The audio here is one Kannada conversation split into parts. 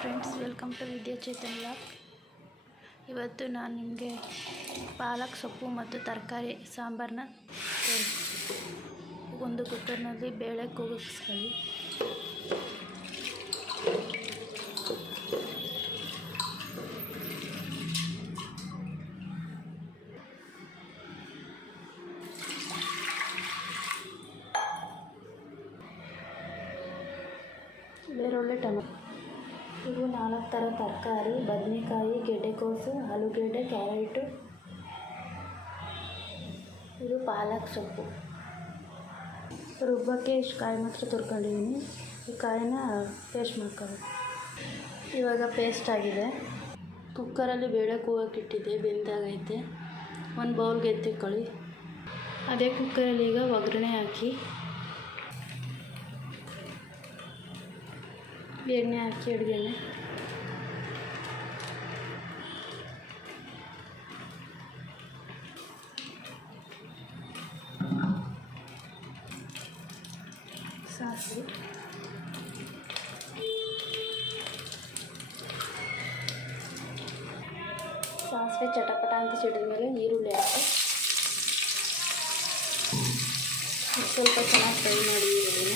Friends, welcome to Vidya Chetan vlog. ಇವತ್ತು ನಾನು ನಿಮಗೆ ಪಾಲಕ್ ಸೊಪ್ಪು ಮತ್ತು ತರಕಾರಿ ಸಾಂಬಾರನ್ನ ಒಂದು ಕುಕ್ಕರ್ನಲ್ಲಿ ಬೇಳೆ ಕೂಗಿಸ್ಕೊಳ್ಳಿ. ಬೇರೊಳ್ಳೆ ಟೊಮೆಟೊ, ಇವು 4 ಥರ ತರಕಾರಿ: ಬದನೆಕಾಯಿ, ಗೆಡ್ಡೆಕೋಸು, ಆಲೂಗೆಡ್ಡೆ, ಕ್ಯಾರೆಟು. ಇದು ಪಾಲಕ್ ಸೊಪ್ಪು. ರುಬ್ಬಕ್ಕೆ ಇಷ್ಟು ಕಾಯಿ ಮಾತ್ರ ತುರ್ಕೊಂಡಿದ್ದೀನಿ. ಈ ಕಾಯಿನ ಪೇಸ್ಟ್ ಮಾಡ್ಕೊಳ್ಳಿ. ಇವಾಗ ಪೇಸ್ಟ್ ಆಗಿದೆ. ಕುಕ್ಕರಲ್ಲಿ ಬೇಳೆ ಕೂಗಕ್ಕಿಟ್ಟಿದ್ದೆ, ಬೆಂದಾಗೈತೆ. ಒಂದು ಬೌಲ್ಗೆ ಎತ್ತಿಕೊಳ್ಳಿ. ಅದೇ ಕುಕ್ಕರಲ್ಲಿ ಈಗ ಒಗ್ಗರಣೆ ಹಾಕಿ, ಎಣ್ಣೆ ಹಾಕಿ, ಅಡುಗೆಣ್ಣೆ ಸಾಸಿವೆ, ಚಟಪಟ ಅಂತ ಸಿಡಿದ ಮೇಲೆ ಈರುಳ್ಳಿ ಹಾಕಿ ಸ್ವಲ್ಪ ಚೆನ್ನಾಗಿ ಫ್ರೈ ಮಾಡಿ. ಈರುಳ್ಳಿನ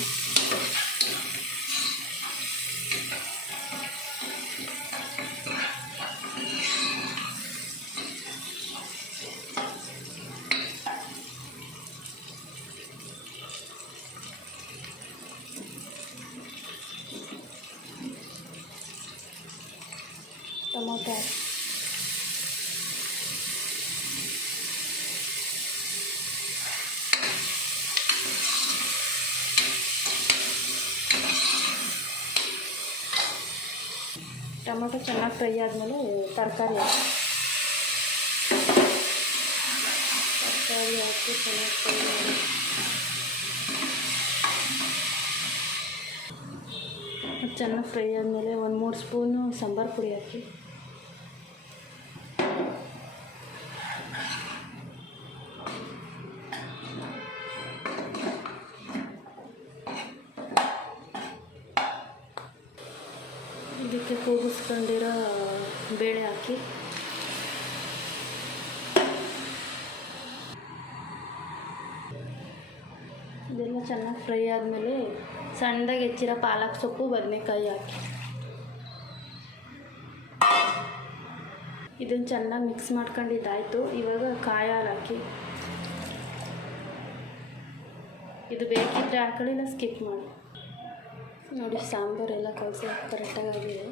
ಟೊಮೊಟೊ ಚೆನ್ನಾಗಿ ಫ್ರೈ ಆದಮೇಲೆ ತರಕಾರಿ ಹಾಕಿ ಚೆನ್ನಾಗಿ ಫ್ರೈ ಮಾಡಿ. ಚೆನ್ನಾಗಿ ಫ್ರೈ ಆದಮೇಲೆ 1-3 ಸ್ಪೂನು ಸಾಂಬಾರು ಪುಡಿ ಹಾಕಿ. ಇದಕ್ಕೆ ಕೂಗಿಸ್ಕೊಂಡಿರೋ ಬೇಳೆ ಹಾಕಿ, ಇದೆಲ್ಲ ಚೆನ್ನಾಗಿ ಫ್ರೈ ಆದಮೇಲೆ ಸಣ್ಣದಾಗಿ ಹೆಚ್ಚಿರೋ ಪಾಲಕ್ ಸೊಪ್ಪು, ಬದನೆಕಾಯಿ ಹಾಕಿ ಇದನ್ನು ಚೆನ್ನಾಗಿ ಮಿಕ್ಸ್ ಮಾಡ್ಕೊಂಡಿದ್ದಾಯಿತು. ಇವಾಗ ಕಾಯಿ ಹಾಲು ಹಾಕಿ. ಇದು ಬೇಕಿದ್ದರೆ ಹಾಕೊಳ್ಳಿ, ಇಲ್ಲ ಸ್ಕಿಪ್ ಮಾಡಿ. ನೋಡಿ, ಸಾಂಬಾರೆಲ್ಲ ಕಲಸಿ ಕರೆಕ್ಟಾಗಿ ಆಗಿದೆ.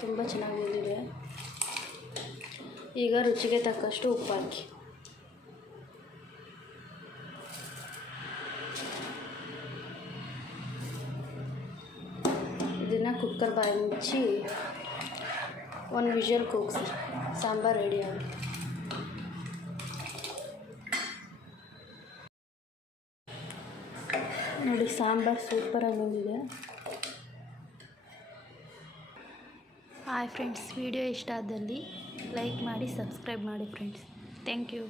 ತುಂಬ ಚೆನ್ನಾಗಿ ಬಂದಿದೆ. ಈಗ ರುಚಿಗೆ ತಕ್ಕಷ್ಟು ಉಪ್ಪು ಹಾಕಿ. ಇದನ್ನು ಕುಕ್ಕರ್ ಬಾಯಿ ಮುಚ್ಚಿ 1 ವಿಷಲ್ ಕೂಗಿಸಿ. ಸಾಂಬಾರು ರೆಡಿ ಆಗುತ್ತೆ. ನೋಡಿ, ಸಾಂಬಾರು ಸೂಪರಾಗಿ ಬಂದಿದೆ. ಹಾಯ್ ಫ್ರೆಂಡ್ಸ್, ವಿಡಿಯೋ ಇಷ್ಟ ಆದಲ್ಲಿ ಲೈಕ್ ಮಾಡಿ, ಸಬ್ಸ್ಕ್ರೈಬ್ ಮಾಡಿ ಫ್ರೆಂಡ್ಸ್. Thank you.